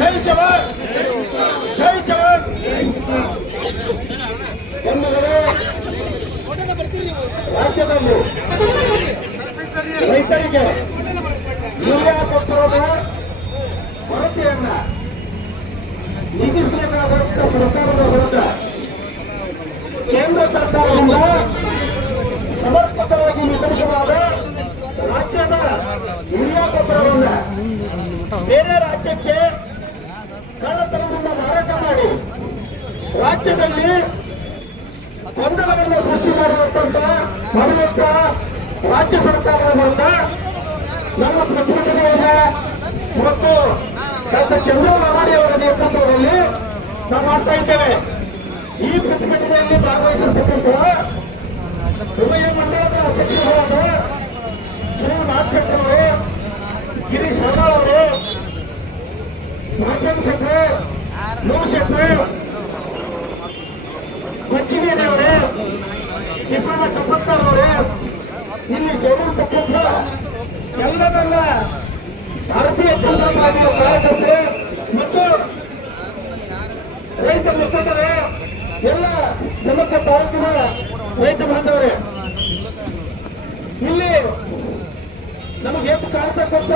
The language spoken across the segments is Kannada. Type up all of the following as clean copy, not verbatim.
ಜೈ ಜವಾನ್ ಜೈ ಜವಾನ್. ರಾಜ್ಯದಲ್ಲಿ ರೈತರಿಗೆ ಯೂರಿಯಾ ಕೊಟ್ಟಿರುವ ಕೊರತೆಯನ್ನ ನೀಗಿಸಬೇಕಾದಂತ ಸರ್ಕಾರದ ವಿರುದ್ಧ ಕೇಂದ್ರ ಸರ್ಕಾರದಿಂದ ಸಮರ್ಪಕವಾಗಿ ವಿತರಿಸಲಾದ ರಾಜ್ಯದ ಯೂರಿಯಾ ಗೊಬ್ಬರವನ್ನು ಬೇರೆ ರಾಜ್ಯಕ್ಕೆ ಕಳ್ಳತನದಿಂದ ಮಾರಾಟ ಮಾಡಿ ರಾಜ್ಯದಲ್ಲಿ ಗೊಂದಲವನ್ನು ಸೃಷ್ಟಿ ಮಾಡುವಂತ ರಾಜ್ಯ ಸರ್ಕಾರದ ವಿರುದ್ಧ ನಮ್ಮ ಪ್ರತಿಭಟನೆಯನ್ನ ಮತ್ತು ಡಾಕ್ಟರ್ ಚಂದ್ರಬಾಬು ನಾಯ್ಡು ಅವರ ನೇತೃತ್ವದಲ್ಲಿ ನಾವು ಮಾಡ್ತಾ ಇದ್ದೇವೆ. ಈ ಪ್ರತಿಭಟನೆಯಲ್ಲಿ ಭಾಗವಹಿಸಿರ್ತಕ್ಕಂಥ ಉಭಯ ಮಂಡಳದ ಅಧ್ಯಕ್ಷರಾದ ಶ್ರೀ ನಾಗಶೆಟ್ಟಿ ಅವರು, ಗಿರೀಶ್ ಹಾನಾಳ್ ಅವರು, ರಾಜನ್ ಶೆಟ್ಟಿ, ನೂರ್ ಶೆಟ್ಟಿ, ಕೊಚ್ಚಿಗೇರಿ ಅವರೇ, ತಿಪ್ಪಣ್ಣ ಕಪ್ಪತ್ತರ್ ಅವರೇ, ಇಲ್ಲಿ ಸೇರಿರ್ತಕ್ಕಂಥ ಎಲ್ಲ ನನ್ನ ಭಾರತೀಯ ಜನತಾ ಪಾರ್ಟಿಯ ಕಾರ್ಯಕರ್ತರು ಮತ್ತು ರೈತ ಮುಖಂಡರೇ, ಎಲ್ಲ ಸಮಗ್ರ ತಾಲೂಕಿನ ರೈತ ಬಾಂಧವರೇ, ಇಲ್ಲಿ ನಮಗೆ ಎದ್ದು ಕಾಣ್ತಕ್ಕಂಥ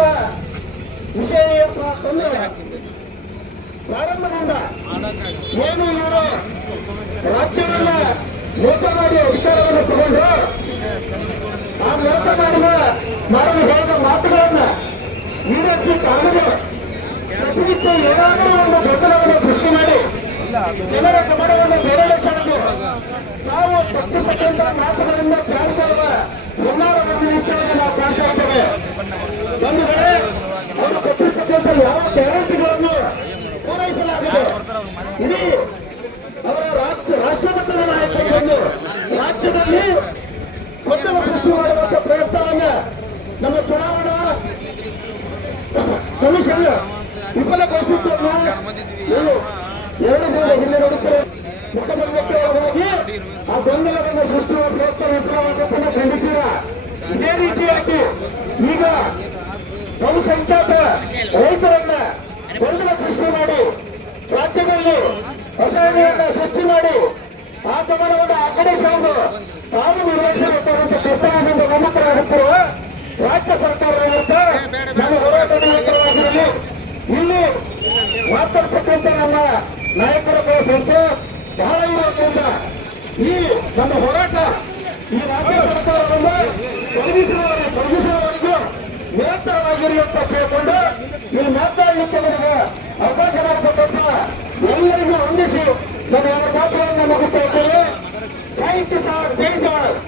ವಿಷಯ ಏನಪ್ಪ ಅಂತಂದ್ರೆ, ಪ್ರಾರಂಭದಿಂದ ಏನು ಇವರು ರಾಜ್ಯವನ್ನ ಮೋಸ ಮಾಡಿ ಅಧಿಕಾರವನ್ನು ತಗೊಂಡು ಆ ಮೋಸ ಮಾಡಲು ಹೇಳಿದ ಮಾತುಗಳನ್ನ ಈಡೇರಿಸಲಿಕ್ಕಾಗದೆ ಪ್ರತಿನಿತ್ಯ ಏನಾದರೂ ಒಂದು ಗೊಂದಲವನ್ನು ಸೃಷ್ಟಿ ಮಾಡಿ ಜನರ ಗಮನವನ್ನು ಬೇರೆ ಸೆಳೆದು ನಾವು ತಪ್ಪುಪಟ್ಟಂತ ಮಾತುಗಳಿಂದ ಜಾರಿಕೊಳ್ಳುವ ಎಲ್ಲರ ಒಂದು ರೀತಿಯಲ್ಲಿ ನಾವು ಕಾಣ್ತಾ ಇದ್ದೇವೆ. ಒಂದು ವೇಳೆ ಅವರು ಕೊಟ್ಟಿರ್ತಕ್ಕಂಥ ಯಾವ ಗ್ಯಾರಂಟಿಗಳನ್ನು ಪೂರೈಸಲಾಗಿದೆ. ಇಡೀ ಅವರ ರಾಷ್ಟ್ರಮಟ್ಟದ ನಾಯಕರು ಬಂದು ರಾಜ್ಯದಲ್ಲಿ ಗೊಂದಲ ಸೃಷ್ಟಿ ಮಾಡುವಂತ ಪ್ರಯತ್ನವನ್ನ ನಮ್ಮ ಚುನಾವಣಾ ಕಮಿಷನ್ ವಿಫಲಗೊಳಿಸಿದ್ದನ್ನ 2 ದಿನದ ಹಿಂದೆ ನಡೆಸಿದ ಮುಖ್ಯಮಂತ್ರಿ ಒಳಗಾಗಿ ಆ ಗೊಂದಲವನ್ನು ಸೃಷ್ಟಿಸುವ ಪ್ರಯತ್ನ ವಿಫಲವಾದದ್ದನ್ನು ಖಂಡಿತೀರಾ. ಇದೇ ರೀತಿಯಾಗಿ ಈಗ ಬಹುಸಂಖ್ಯಾತ ರೈತರನ್ನ ಗೊಂದಲ ಸೃಷ್ಟಿ ಮಾಡಿ ರಾಜ್ಯದಲ್ಲಿ ಅಸಹನೆಯನ್ನ ಸೃಷ್ಟಿ ಮಾಡಿ ಆ ಗಮನವನ್ನು ಆ ಕಡೆ ಸೆಳೆದು ತಾವು ನಿರ್ವಹಿಸಬೇಕಾದಂತ ಕಷ್ಟವನ್ನು ಪ್ರಮುಖರಾಗುತ್ತಿರುವ ರಾಜ್ಯ ಸರ್ಕಾರದ ವಿರುದ್ಧ ನಾನು ಹೋರಾಟ ನಿರತವಾಗಿರಲಿ. ಇಲ್ಲಿ ಮಾತಾಡ್ತಕ್ಕಂಥ ನಮ್ಮ ನಾಯಕರ ಸಂಖ್ಯೆ ಬಹಳ ಇರೋದ್ರಿಂದ ಈ ನಮ್ಮ ಹೋರಾಟ ಈ ರಾಜ್ಯ ಸರ್ಕಾರವನ್ನು ತೊಲಗಿಸುವವರೆಗೂ ನಿರಂತರವಾಗಿರಿ ಅಂತ ಕೇಳಿಕೊಂಡು ಇಲ್ಲಿ ಮಾತನಾಡಲಿಕ್ಕೆ ನನಗೆ ಅವಕಾಶ ಮಾಡಿಕೊಟ್ಟಂತ ಎಲ್ಲರಿಗೂ ವಂದಿಸಿ ನಾನು 2 ಮಾತುಗಳನ್ನು ಮುಗಿಸ್ತಾ ಇದ್ದೇನೆ. ಜೈ ಕಿಸಾನ್ ಜೈ ಜವಾನ್.